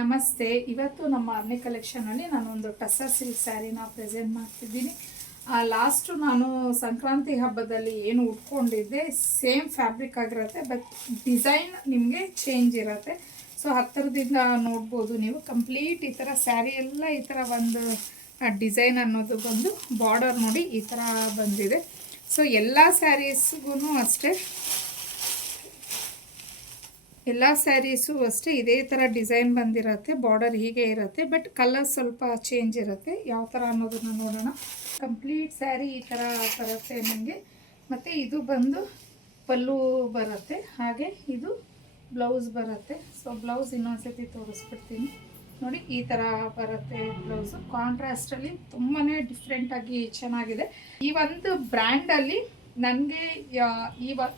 ನಮಸ್ತೆ. ಇವತ್ತು ನಮ್ಮ ಆರ್ನಿ ಕಲೆಕ್ಷನಲ್ಲಿ ನಾನೊಂದು ಟಸರ್ ಸಿಲ್ಕ್ ಸ್ಯಾರಿನ ಪ್ರೆಸೆಂಟ್ ಮಾಡ್ತಿದ್ದೀನಿ. ಲಾಸ್ಟು ನಾನು ಸಂಕ್ರಾಂತಿ ಹಬ್ಬದಲ್ಲಿ ಏನು ಉಟ್ಕೊಂಡಿದ್ದೆ ಸೇಮ್ ಫ್ಯಾಬ್ರಿಕ್ ಆಗಿರುತ್ತೆ, ಬಟ್ ಡಿಸೈನ್ ನಿಮಗೆ ಚೇಂಜ್ ಇರುತ್ತೆ. ಸೊ ಹತ್ತಿರದಿಂದ ನೋಡ್ಬೋದು ನೀವು. ಕಂಪ್ಲೀಟ್ ಈ ಥರ ಸ್ಯಾರಿ ಎಲ್ಲ ಈ ಥರ ಒಂದು ಡಿಸೈನ್ ಅನ್ನೋದು ಬಂದು ಬಾರ್ಡರ್ ನೋಡಿ ಈ ಥರ ಬಂದಿದೆ. ಸೊ ಎಲ್ಲ ಸ್ಯಾರೀಸ್ಗೂ ಅಷ್ಟೇ, ಎಲ್ಲ ಸ್ಯಾರೀಸು ಅಷ್ಟೇ ಇದೇ ಥರ ಡಿಸೈನ್ ಬಂದಿರುತ್ತೆ. ಬಾರ್ಡರ್ ಹೀಗೆ ಇರುತ್ತೆ, ಬಟ್ ಕಲರ್ ಸ್ವಲ್ಪ ಚೇಂಜ್ ಇರುತ್ತೆ. ಯಾವ ಥರ ಅನ್ನೋದನ್ನು ನೋಡೋಣ. ಕಂಪ್ಲೀಟ್ ಸ್ಯಾರಿ ಈ ಥರ ಬರುತ್ತೆ ನನಗೆ. ಮತ್ತು ಇದು ಬಂದು ಪಲ್ಲು ಬರುತ್ತೆ, ಹಾಗೆ ಇದು ಬ್ಲೌಸ್ ಬರುತ್ತೆ. ಸೊ ಬ್ಲೌಸ್ ಇನ್ನೊಂದ್ಸತಿ ತೋರಿಸ್ಬಿಡ್ತೀನಿ ನೋಡಿ. ಈ ಥರ ಬರುತ್ತೆ ಬ್ಲೌಸು. ಕಾಂಟ್ರಾಸ್ಟಲ್ಲಿ ತುಂಬಾ ಡಿಫ್ರೆಂಟಾಗಿ ಚೆನ್ನಾಗಿದೆ. ಈ ಒಂದು ಬ್ರ್ಯಾಂಡಲ್ಲಿ ನನಗೆ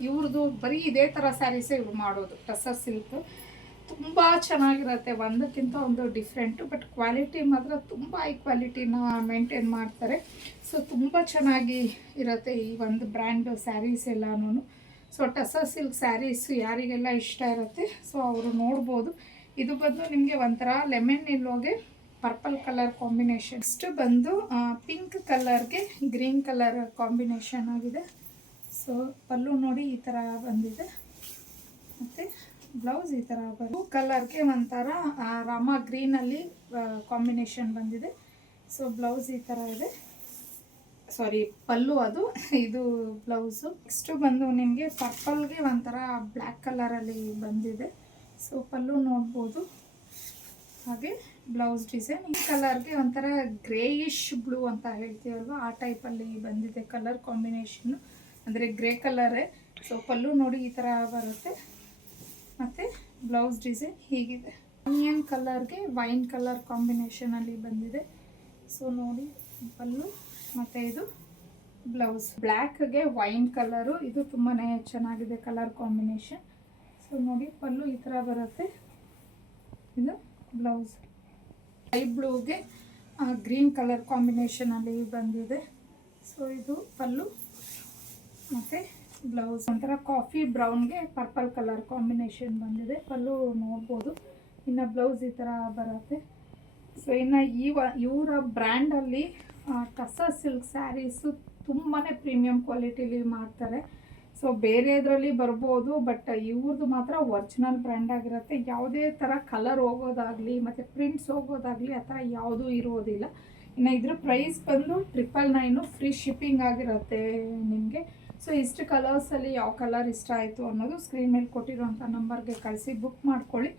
ಇವ್ರದ್ದು ಬರೀ ಇದೇ ಥರ ಸ್ಯಾರೀಸೇ ಇವ್ರು ಮಾಡೋದು. ಟಸರ್ ಸಿಲ್ಕ್ ತುಂಬ ಚೆನ್ನಾಗಿರುತ್ತೆ, ಒಂದಕ್ಕಿಂತ ಒಂದು ಡಿಫ್ರೆಂಟು. ಬಟ್ ಕ್ವಾಲಿಟಿ ಮಾತ್ರ ತುಂಬ ಹೈ ಕ್ವಾಲಿಟಿನ ಮೇಂಟೈನ್ ಮಾಡ್ತಾರೆ. ಸೊ ತುಂಬ ಚೆನ್ನಾಗಿ ಇರುತ್ತೆ ಈ ಒಂದು ಬ್ರ್ಯಾಂಡ್ ಸ್ಯಾರೀಸ್ ಎಲ್ಲನೂ. ಸೊ ಟಸರ್ ಸಿಲ್ಕ್ ಸ್ಯಾರೀಸು ಯಾರಿಗೆಲ್ಲ ಇಷ್ಟ ಇರುತ್ತೆ ಸೊ ಅವರು ನೋಡ್ಬೋದು. ಇದು ಬಂದು ನಿಮಗೆ ಒಂಥರ ಲೆಮನ್ ಎಲ್ಲೋಗೆ ಪರ್ಪಲ್ ಕಲರ್ ಕಾಂಬಿನೇಷನ್. ನೆಕ್ಸ್ಟ್ ಬಂದು ಪಿಂಕ್ ಕಲರ್ಗೆ ಗ್ರೀನ್ ಕಲರ್ ಕಾಂಬಿನೇಷನ್ ಆಗಿದೆ. ಸೊ ಪಲ್ಲು ನೋಡಿ ಈ ಥರ ಬಂದಿದೆ, ಮತ್ತು ಬ್ಲೌಸ್ ಈ ಥರ ಬ್ಲೂ ಕಲರ್ಗೆ ಒಂಥರ ರಾಮ ಗ್ರೀನಲ್ಲಿ ಕಾಂಬಿನೇಷನ್ ಬಂದಿದೆ. ಸೊ ಬ್ಲೌಸ್ ಈ ಥರ ಇದೆ, ಸಾರಿ ಪಲ್ಲು ಅದು, ಇದು ಬ್ಲೌಸು. ನೆಕ್ಸ್ಟು ಬಂದು ನಿಮಗೆ ಪರ್ಪಲ್ಗೆ ಒಂಥರ ಬ್ಲ್ಯಾಕ್ ಕಲರಲ್ಲಿ ಬಂದಿದೆ. ಸೊ ಪಲ್ಲು ನೋಡ್ಬೋದು, ಹಾಗೆ ಬ್ಲೌಸ್ ಡಿಸೈನ್ ಈ ಕಲರ್ಗೆ ಒಂಥರ ಗ್ರೇಯಿಶ್ ಬ್ಲೂ ಅಂತ ಹೇಳ್ತೀವಲ್ವ ಆ ಟೈಪಲ್ಲಿ ಬಂದಿದೆ ಕಲರ್ ಕಾಂಬಿನೇಷನ್ನು, ಅಂದರೆ ಗ್ರೇ ಕಲರೇ. ಸೊ ಪಲ್ಲು ನೋಡಿ ಈ ಥರ ಬರುತ್ತೆ, ಮತ್ತು ಬ್ಲೌಸ್ ಡಿಸೈನ್ ಹೀಗಿದೆ. ಆನಿಯನ್ ಕಲರ್ಗೆ ವೈನ್ ಕಲರ್ ಕಾಂಬಿನೇಷನಲ್ಲಿ ಬಂದಿದೆ. ಸೊ ನೋಡಿ ಪಲ್ಲು, ಮತ್ತು ಇದು ಬ್ಲೌಸ್. ಬ್ಲ್ಯಾಕ್ಗೆ ವೈನ್ ಕಲರು, ಇದು ತುಂಬಾ ಚೆನ್ನಾಗಿದೆ ಕಲರ್ ಕಾಂಬಿನೇಷನ್. ಸೊ ನೋಡಿ ಪಲ್ಲು ಈ ಥರ ಬರುತ್ತೆ, ಇದು ಬ್ಲೌಸ್. ಸ್ಕೈ ಬ್ಲೂಗೆ ಗ್ರೀನ್ ಕಲರ್ ಕಾಂಬಿನೇಷನಲ್ಲಿ ಬಂದಿದೆ. ಸೊ ಇದು ಪಲ್ಲು ಮತ್ತು ಬ್ಲೌಸ್. ಒಂಥರ ಕಾಫಿ ಬ್ರೌನ್ಗೆ ಪರ್ಪಲ್ ಕಲರ್ ಕಾಂಬಿನೇಷನ್ ಬಂದಿದೆ. ಪಲ್ಲು ನೋಡ್ಬೋದು. ಇನ್ನು ಬ್ಲೌಸ್ ಈ ಥರ ಬರುತ್ತೆ. ಸೊ ಇನ್ನು ಇವರ ಬ್ರ್ಯಾಂಡಲ್ಲಿ ಟಸರ್ ಸಿಲ್ಕ್ ಸ್ಯಾರೀಸು ತುಂಬಾ ಪ್ರೀಮಿಯಂ ಕ್ವಾಲಿಟಿಲಿ ಮಾಡ್ತಾರೆ. ಸೊ ಬೇರೆದ್ರಲ್ಲಿ ಬರ್ಬೋದು, ಬಟ್ ಇವ್ರದ್ದು ಮಾತ್ರ ಒರಿಜಿನಲ್ ಬ್ರ್ಯಾಂಡ್ ಆಗಿರುತ್ತೆ. ಯಾವುದೇ ಥರ ಕಲರ್ ಹೋಗೋದಾಗಲಿ ಮತ್ತು ಪ್ರಿಂಟ್ಸ್ ಹೋಗೋದಾಗಲಿ ಆ ಥರ ಯಾವುದೂ ಇರೋದಿಲ್ಲ. ಇನ್ನು ಇದ್ರ ಪ್ರೈಸ್ ಬಂದು 999, ಫ್ರೀ ಶಿಪ್ಪಿಂಗ್ ಆಗಿರುತ್ತೆ ನಿಮಗೆ. ಸೊ ಇಷ್ಟು ಕಲರ್ಸಲ್ಲಿ ಯಾವ ಕಲರ್ ಇಷ್ಟ ಆಯಿತು ಅನ್ನೋದು ಸ್ಕ್ರೀನ್ ಮೇಲೆ ಕೊಟ್ಟಿರೋಂಥ ನಂಬರ್ಗೆ ಕಳಿಸಿ ಬುಕ್ ಮಾಡ್ಕೊಳ್ಳಿ.